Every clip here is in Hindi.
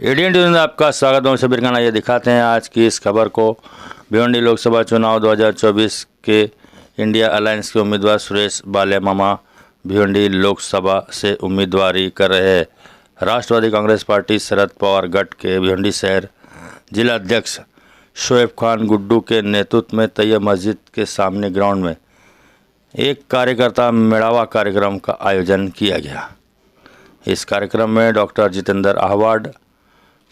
इंडियन न्यूज़ में आपका स्वागत है। शबीर खान, ये दिखाते हैं आज की इस खबर को। भिवंडी लोकसभा चुनाव 2024 के इंडिया अलायंस के उम्मीदवार सुरेश बालेमामा भिवंडी लोकसभा से उम्मीदवारी कर रहे हैं। राष्ट्रवादी कांग्रेस पार्टी शरद पवार गठ के भिवंडी शहर जिला अध्यक्ष शोएब खान गुड्डू के नेतृत्व में तैयब मस्जिद के सामने ग्राउंड में एक कार्यकर्ता मेड़ावा कार्यक्रम का आयोजन किया गया। इस कार्यक्रम में डॉक्टर जितेंद्र आहवाड,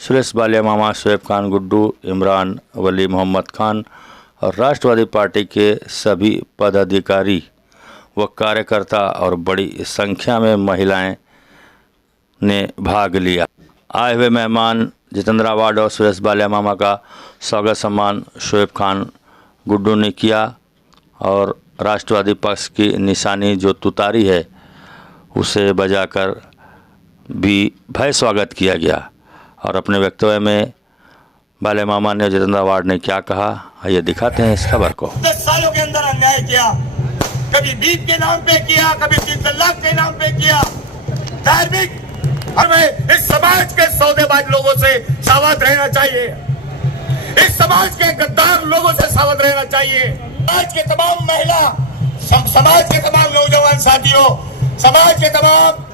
सुरेश बालेमामा, शोएब खान गुड्डू, इमरान वली, मोहम्मद खान और राष्ट्रवादी पार्टी के सभी पदाधिकारी व कार्यकर्ता और बड़ी संख्या में महिलाएं ने भाग लिया। आए हुए मेहमान जितेंद्र आहवाड और सुरेश बालेमामा का स्वागत सम्मान शोएब खान गुड्डू ने किया और राष्ट्रवादी पक्ष की निशानी जो तुतारी है उसे बजाकर भी भव्य स्वागत किया गया। और अपने वक्तव्य में बालेमामा ने जितेंद्र आहवाड ने क्या कहा, आइए दिखाते हैं इस खबर को। 10 सालों के अंदर अन्याय किया, कभी बीज के नाम पे किया, कभी 3 तलाक के नाम पे किया। धार्मिक हमें इस समाज के सौदेबाज लोगों से सावधान रहना चाहिए। इस समाज के गद्दार लोगों से सावधान रहना चाहिए। समाज के तमाम महिला, समाज के तमाम नौजवान साथियों, समाज के तमाम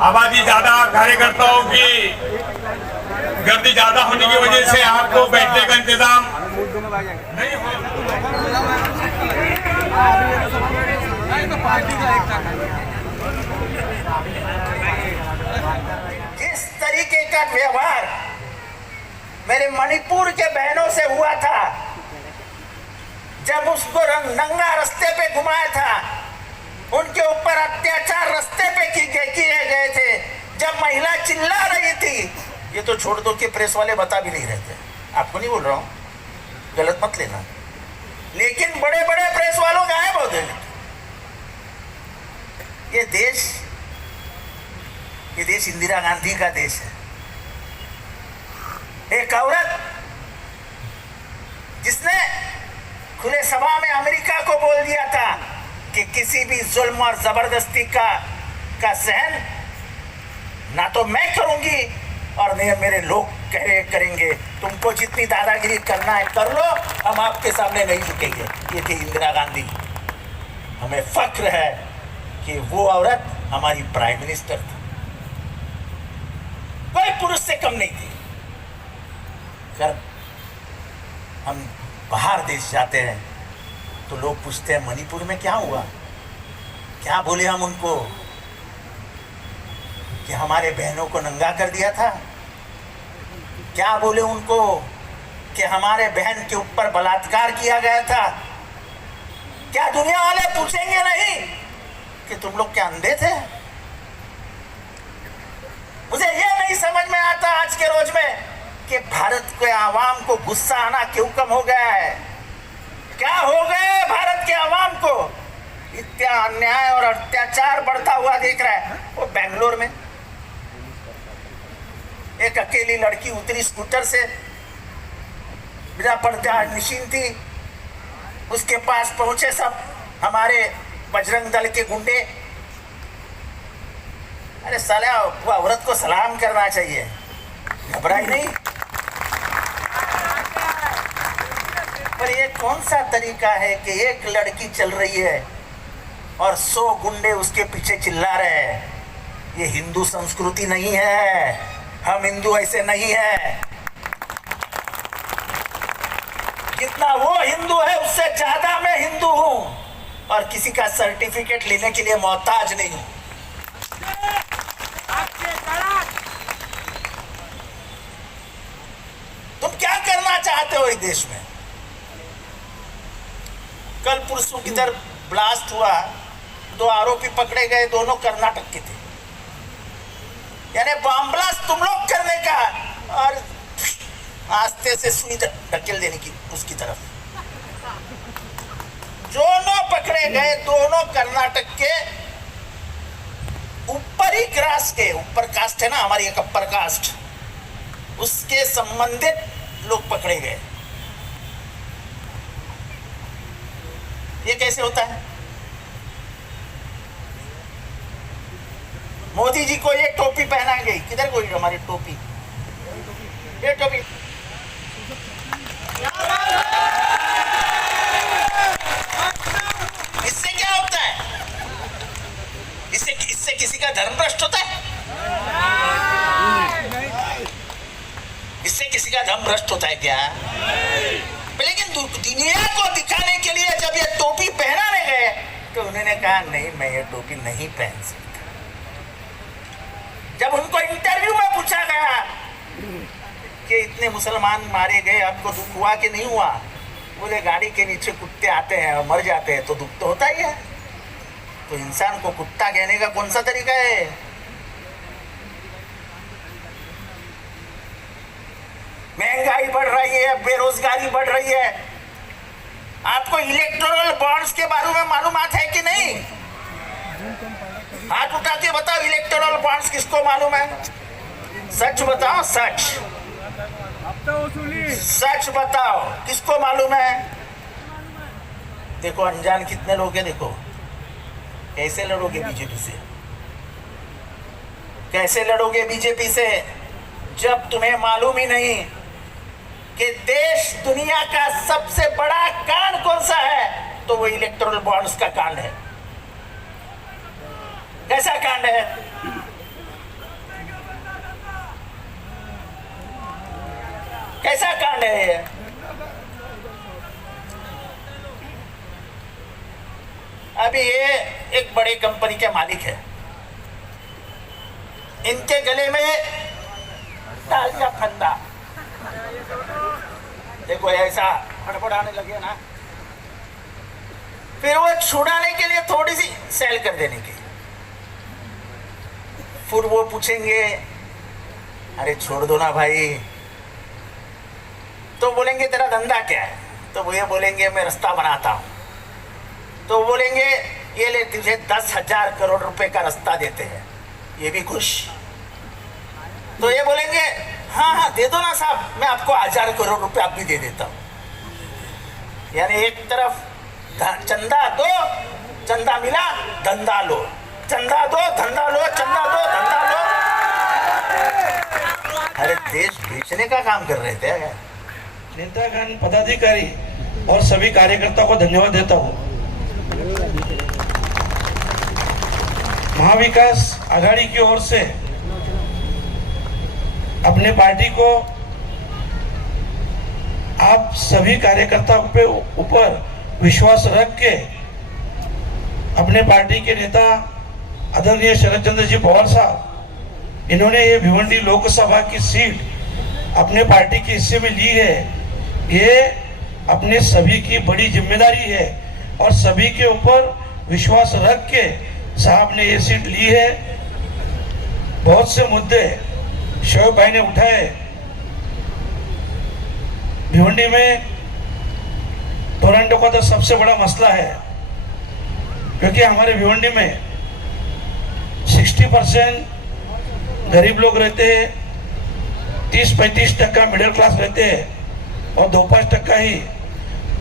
आबादी ज्यादा, कार्यकर्ताओं की गर्दी ज्यादा होने की वजह से आपको बैठने का इंतजाम नहीं हो। जिस तरीके का व्यवहार मेरे मणिपुर के बहनों से हुआ था, जब उसको नंगा रास्ते पे घुमाया था, उनके ऊपर अत्याचार रास्ते पे किए गए थे, जब महिला चिल्ला रही थी, ये तो छोड़ दो कि प्रेस वाले बता भी नहीं रहे थे। आपको नहीं बोल रहा हूं, गलत मत लेना, लेकिन बड़े बड़े प्रेस वालों गायब हो गए। ये देश इंदिरा गांधी का देश है। एक औरत जिसने खुले सभा में अमेरिका को बोल दिया था कि किसी भी जुल्म और जबरदस्ती का सहन ना तो मैं करूंगी और न मेरे लोग करेंगे। तुमको जितनी दादागिरी करना है कर लो, हम आपके सामने नहीं झुकेंगे। ये थी इंदिरा गांधी। हमें फक्र है कि वो औरत हमारी प्राइम मिनिस्टर थी, कोई पुरुष से कम नहीं थी। कर हम बाहर देश जाते हैं तो लोग पूछते हैं मणिपुर में क्या हुआ, क्या बोले हम उनको कि हमारे बहनों को नंगा कर दिया था, क्या बोले उनको कि हमारे बहन के ऊपर बलात्कार किया गया था। क्या दुनिया वाले पूछेंगे नहीं कि तुम लोग क्या अंधे थे? मुझे ये नहीं समझ में आता आज के रोज में कि भारत के आवाम को गुस्सा आना क्यों कम हो गया है। क्या हो गए भारत के आवाम को? इतना अन्याय और अत्याचार बढ़ता हुआ देख रहा है। वो बेंगलोर में एक अकेली लड़की उतरी स्कूटर से, बिना पर्दा निशीन थी, उसके पास पहुंचे सब हमारे बजरंग दल के गुंडे। अरे साला, वो औरत को सलाम करना चाहिए, घबराई नहीं। पर ये कौन सा तरीका है कि एक लड़की चल रही है और 100 गुंडे उसके पीछे चिल्ला रहे हैं। ये हिंदू संस्कृति नहीं है, हम हिंदू ऐसे नहीं है। जितना वो हिंदू है उससे ज्यादा मैं हिंदू हूं और किसी का सर्टिफिकेट लेने के लिए मोहताज नहीं हूं। तुम क्या करना चाहते हो इस देश में? कल परसों किधर ब्लास्ट हुआ, 2 आरोपी पकड़े गए, दोनों कर्नाटक के थे। यानी बम ब्लास्ट तुम लोग करने का और आस्ते से सुई ढकेल देने की उसकी तरफ। दोनों पकड़े गए, दोनों कर्नाटक के ऊपरी कास्ट के, ऊपर कास्ट है ना हमारी एक अपर कास्ट, उसके संबंधित लोग पकड़े गए। ये कैसे होता है? मोदी जी को ये टोपी पहनाएंगे। किधर कोई हमारी टोपी, ये टोपी। इससे क्या होता है? इससे किसी का धर्म भ्रष्ट होता है? इससे किसी का धर्म भ्रष्ट होता है क्या? लेकिन दुनिया को दिखाने के लिए जब ये टोपी पहनाने गए तो उन्होंने कहा नहीं, मैं ये टोपी नहीं पहन सकता। जब उनको इंटरव्यू में पूछा गया कि इतने मुसलमान मारे गए, आपको दुख हुआ कि नहीं हुआ? बोले गाड़ी के नीचे कुत्ते आते हैं और मर जाते हैं तो दुख तो होता ही है। तो इंसान को कुत्ता कहने का कौन सा तरीका है? महंगाई बढ़ रही है, बेरोजगारी बढ़ रही है। आपको इलेक्टोरल बॉन्ड्स के बारे में मालूमात है कि नहीं? हाथ उठा के बताओ, इलेक्टोरल बॉन्ड्स किसको मालूम है? सच बताओ, सच सच बताओ, किसको मालूम है? देखो अनजान कितने लोग हैं। देखो कैसे लड़ोगे बीजेपी से, कैसे लड़ोगे बीजेपी से जब तुम्हें मालूम ही नहीं कि देश दुनिया का सबसे बड़ा कांड कौन सा है? तो वो इलेक्टोरल बॉन्ड्स का कांड है। कैसा कांड है? कैसा कांड है ये? अभी ये एक बड़े कंपनी के मालिक है, इनके गले में डाल दिया फंदा। देखो ऐसा फड़फड़ाने लगे ना, फिर वो छुड़ाने के लिए थोड़ी सी सेल कर देने की। फिर वो पूछेंगे अरे छोड़ दो ना भाई, तो बोलेंगे तेरा धंधा क्या है? तो वो ये बोलेंगे मैं रास्ता बनाता हूं। तो बोलेंगे ये ले तुझे 10,000 करोड़ रुपए का रास्ता देते हैं, ये भी खुश। तो ये बोलेंगे हाँ हाँ दे दो ना साहब, मैं आपको 1,000 करोड़ रुपए आप भी दे देता हूं। यानी एक तरफ चंदा दो, चंदा मिला धंधा लो, चंदा दो धंधा लो, चंदा दो धंधा लो। अरे देश बेचने का काम कर रहे थे। नेतागण, पदाधिकारी और सभी कार्यकर्ताओं को धन्यवाद देता हूं। महाविकास आघाड़ी की ओर से अपने पार्टी को आप सभी कार्यकर्ताओं पे ऊपर विश्वास रख के अपने पार्टी के नेता आदरणीय शरद चंद्र जी पवार साहब, इन्होंने ये भिवंडी लोकसभा की सीट अपने पार्टी के हिस्से में ली है। ये अपने सभी की बड़ी जिम्मेदारी है और सभी के ऊपर विश्वास रख के साहब ने ये सीट ली है। बहुत से मुद्दे शोएब भाई ने उठाए। भिवंडी में टोरंटो का तो सबसे बड़ा मसला है, क्योंकि हमारे भिवंडी में 60% गरीब लोग रहते हैं, 30-35% मिडिल क्लास रहते हैं और 2-5% ही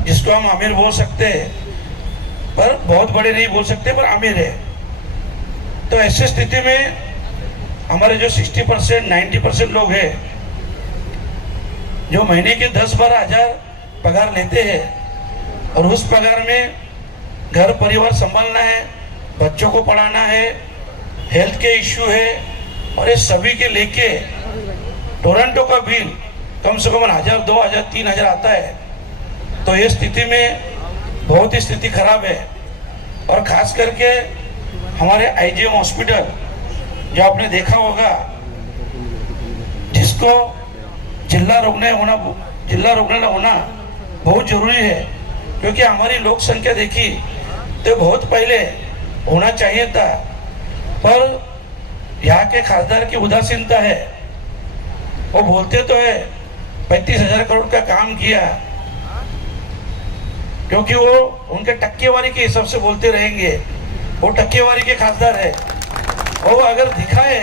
जिसको हम अमीर बोल सकते हैं, पर बहुत बड़े नहीं बोल सकते, पर अमीर है। तो ऐसी स्थिति में हमारे जो 60% 90% लोग हैं जो महीने के 10-12 हजार पगार लेते हैं और उस पगार में घर परिवार संभालना है, बच्चों को पढ़ाना है, हेल्थ के इश्यू है और ये सभी के लेके टोरंटो का बिल कम से कम 1,000, 2,000, 3,000 आता है। तो ये स्थिति में बहुत ही स्थिति खराब है। और खास करके हमारे आईजीएम हॉस्पिटल जो आपने देखा होगा, जिसको जिला रुग्णालय होना बहुत जरूरी है, क्योंकि हमारी लोक संख्या देखी तो बहुत पहले होना चाहिए था, पर यहाँ के खासदार की उदासीनता है। वो बोलते तो है 35,000 करोड़ का काम किया, क्योंकि वो उनके टक्केवारी के हिसाब से बोलते रहेंगे, वो टक्केवारी के खासदार है। और अगर दिखाए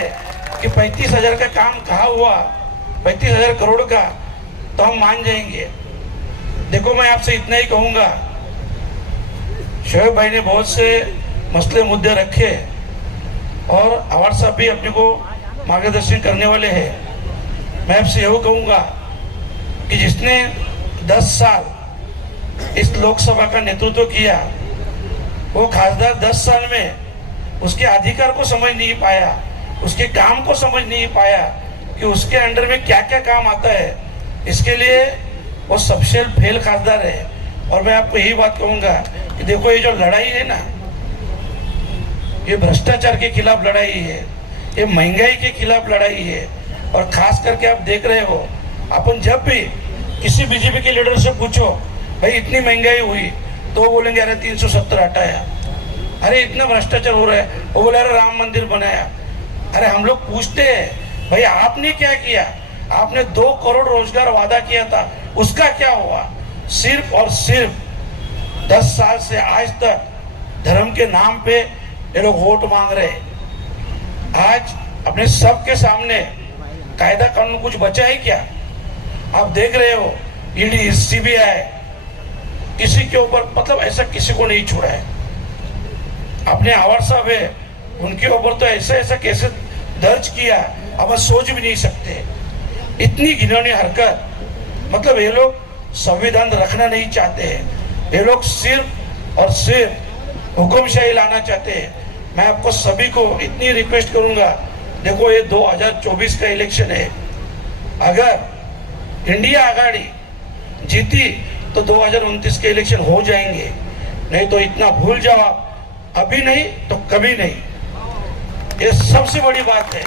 कि 35,000 का काम कहाँ हुआ, 35,000 करोड़ का, तो हम मान जाएंगे। देखो मैं आपसे इतना ही कहूंगा, शोएब भाई ने बहुत से मसले मुद्दे रखे, और अवार्ड साहब भी अपने को मार्गदर्शन करने वाले हैं। मैं आपसे यही कहूँगा कि जिसने 10 साल इस लोकसभा का नेतृत्व किया, वो खासदार 10 साल में उसके अधिकार को समझ नहीं पाया, उसके काम को समझ नहीं पाया कि उसके अंडर में क्या क्या काम आता है। इसके लिए वो सबसे फेल खासदार है। और मैं आपको यही बात कहूँगा कि देखो, ये जो लड़ाई है ना, ये भ्रष्टाचार के खिलाफ लड़ाई है, ये महंगाई के खिलाफ लड़ाई है। और खास करके आप देख रहे हो, अपन जब भी किसी बीजेपी के लीडर से पूछो भाई इतनी महंगाई हुई, तो वो बोलेंगे अरे 370 हटाया, अरे इतना भ्रष्टाचार हो रहा है, वो बोले अरे राम मंदिर बनाया। अरे हम लोग पूछते हैं भाई आपने क्या किया? आपने 2 करोड़ रोजगार वादा किया था, उसका क्या हुआ? सिर्फ और सिर्फ 10 साल से आज तक धर्म के नाम पे ये लोग वोट मांग रहे हैं। आज अपने सबके सामने कायदा कानून कुछ बचा है क्या? आप देख रहे हो, ईडी, सीबीआई किसी के ऊपर, मतलब ऐसा किसी को नहीं छोड़ा है। अपने आवार साहब है, उनके ऊपर तो ऐसा ऐसा केस दर्ज किया, अब हम सोच भी नहीं सकते। इतनी घिनौनी हरकत, मतलब ये लोग संविधान रखना नहीं चाहते हैं, ये लोग सिर्फ और सिर्फ हुक्मशाही लाना चाहते हैं। मैं आपको सभी को इतनी रिक्वेस्ट करूंगा, देखो ये 2024 का इलेक्शन है, अगर इंडिया आघाड़ी जीती तो 2029 के इलेक्शन हो जाएंगे, नहीं तो इतना भूल जाओ, अभी नहीं तो कभी नहीं। ये सबसे बड़ी बात है।